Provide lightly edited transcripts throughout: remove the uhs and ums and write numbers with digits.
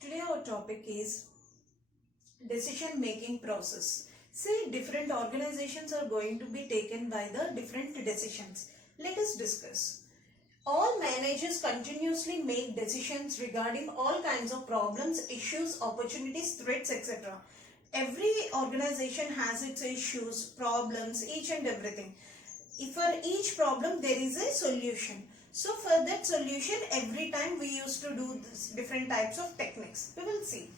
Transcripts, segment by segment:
Today our topic is decision making process. See, different organizations are going to be taken by the different decisions. Let us discuss. All managers continuously make decisions regarding all kinds of problems, issues, opportunities, threats, etc. Every organization has its issues, problems, each and everything. For each problem there is a solution. So for that solution, every time we used to do this different types of techniques. We will see.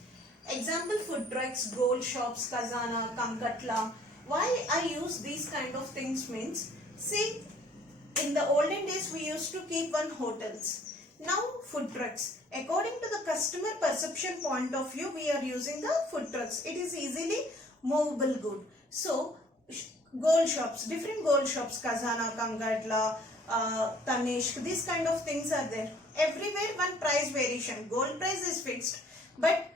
Example, food trucks, gold shops, Khazana, Kamkatla. Why I use these kind of things means, see, in the olden days we used to keep one hotels. Now food trucks. According to the customer perception point of view, we are using the food trucks. It is easily movable good. So gold shops, different gold shops, Khazana, Kamkatla, Tanishq, these kind of things are there. Everywhere one price variation. Gold price is fixed, but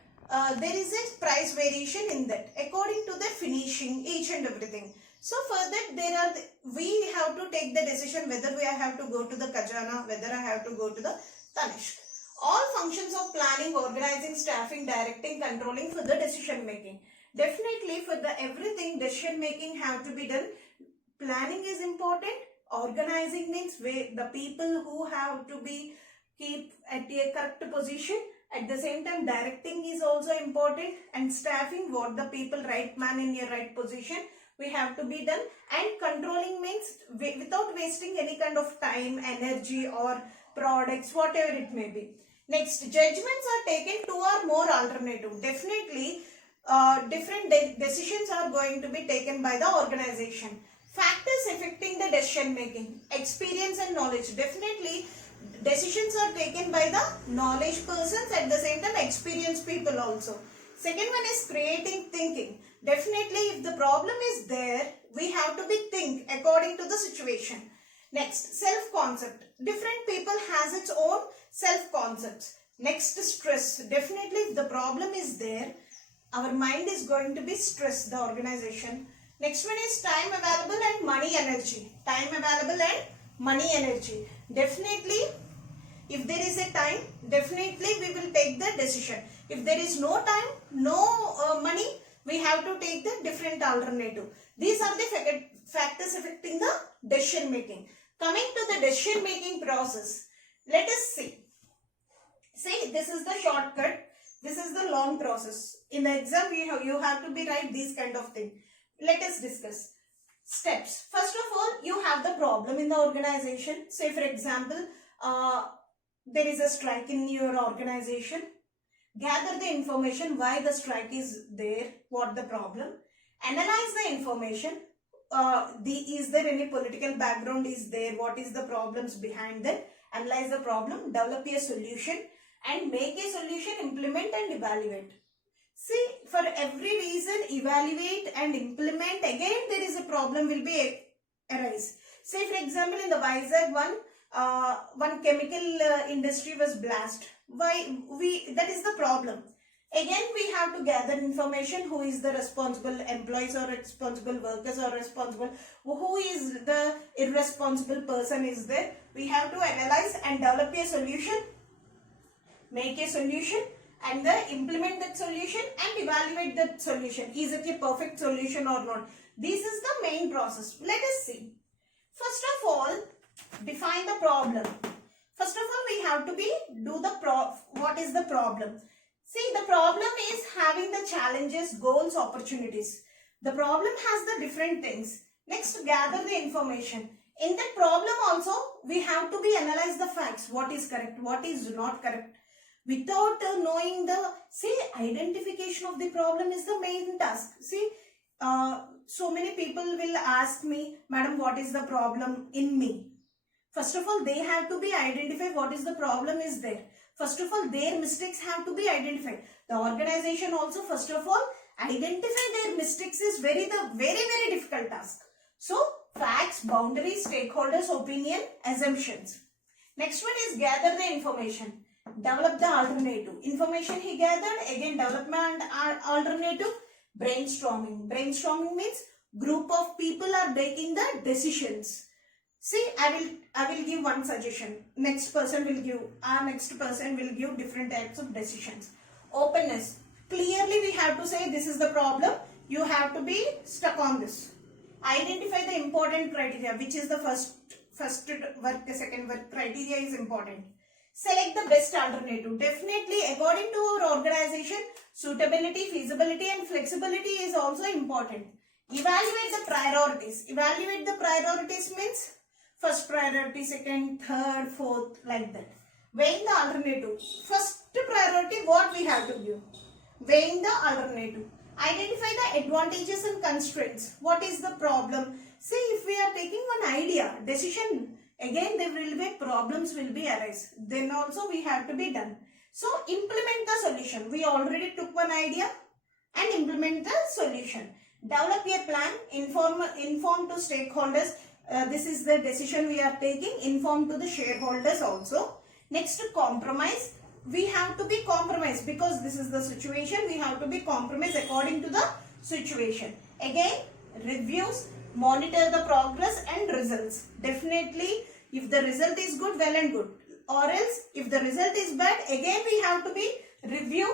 there is a price variation in that according to the finishing, each and everything. So for that we have to take the decision whether we have to go to the Khazana, whether I have to go to the Tanishq. All functions of planning, organizing, staffing, directing, controlling for the decision making. Definitely for the everything decision making have to be done. Planning is important. Organizing means the people who have to be keep at a correct position. At the same time, directing is also important, and staffing, what the people, right man in your right position, we have to be done. And controlling means without wasting any kind of time, energy or products, whatever it may be. Next, judgments are taken two or more alternative. Definitely, different decisions are going to be taken by the organization. Factors affecting the decision making, experience and knowledge. Definitely, decisions are taken by the knowledge persons, at the same time experienced people also. Second one is creating thinking. Definitely, if the problem is there, we have to be think according to the situation. Next, self-concept. Different people has its own self-concepts. Next, stress. Definitely, if the problem is there, our mind is going to be stressed, the organization. Next one is time available and money energy. Time available and money energy. Definitely, if there is a time, definitely we will take the decision. If there is no time, no money, we have to take the different alternative. These are the factors affecting the decision making. Coming to the decision making process, let us see. See, this is the shortcut. This is the long process. In the exam, you have to be write these kind of thing. Let us discuss. Steps. First of all, you have the problem in the organization. Say for example, there is a strike in your organization. Gather the information why the strike is there, what the problem. Analyze the information. Is there any political background is there? What is the problems behind that? Analyze the problem, develop a solution and make a solution, implement and evaluate. See, for every reason, evaluate and implement, again there is a problem will be arise. Say for example, in the Vizag one chemical industry was blast. That is the problem. Again we have to gather information, who is the responsible employees or responsible workers or responsible, who is the irresponsible person is there. We have to analyze and develop a solution, make a solution and implement that solution and evaluate that solution. Is it a perfect solution or not? This is the main process. Let us see. First of all, define the problem. First of all, we have to what is the problem? See, the problem is having the challenges, goals, opportunities. The problem has the different things. Next, gather the information. In that problem also, we have to be analyze the facts. What is correct, what is not correct. Without knowing identification of the problem is the main task. See, so many people will ask me, Madam, what is the problem in me? First of all, they have to be identified what is the problem is there. First of all, their mistakes have to be identified. The organization also, first of all, identify their mistakes is very difficult task. So, facts, boundaries, stakeholders, opinion, assumptions. Next one is gather the information. Develop the alternative. Information he gathered, again development alternative. Brainstorming. Brainstorming means group of people are taking the decisions. See, I will give one suggestion. Next person will give different types of decisions. Openness. Clearly we have to say this is the problem. You have to be stuck on this. Identify the important criteria, which is the first work, second work criteria is important. Select the best alternative. Definitely, according to our organization, suitability, feasibility and flexibility is also important. Evaluate the priorities. Evaluate the priorities means first priority, second, third, fourth, like that. Weighing the alternative. First priority, what we have to give? Weighing the alternative. Identify the advantages and constraints. What is the problem? See, if we are taking one idea, decision, again there will be problems will be arise. Then also we have to be done. So implement the solution. We already took one idea and implement the solution. Develop a plan. Inform to stakeholders. This is the decision we are taking. Inform to the shareholders also. Next, compromise. We have to be compromised because this is the situation. We have to be compromised according to the situation. Again, reviews, monitor the progress and results. Definitely, if the result is good, well and good. Or else, if the result is bad, again we have to be review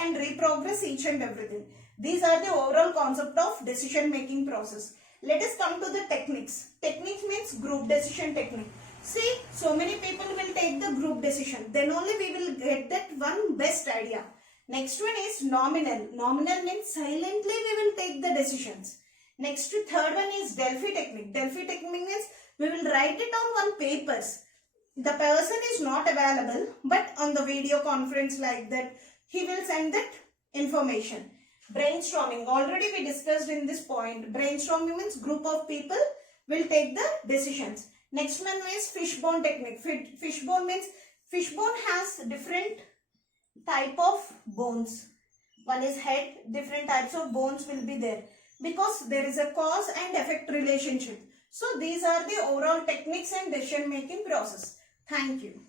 and reprogress each and everything. These are the overall concept of decision making process. Let us come to the techniques. Techniques means group decision technique. See, so many people will take the group decision. Then only we will get that one best idea. Next one is nominal. Nominal means silently we will take the decisions. Next, third one is Delphi technique. Delphi technique means we will write it on one papers. The person is not available, but on the video conference like that, he will send that information. Brainstorming. Already we discussed in this point. Brainstorming means group of people will take the decisions. Next one is fishbone technique. Fishbone means fishbone has different type of bones. One is head, different types of bones will be there because there is a cause and effect relationship. So these are the overall techniques and decision making process. Thank you.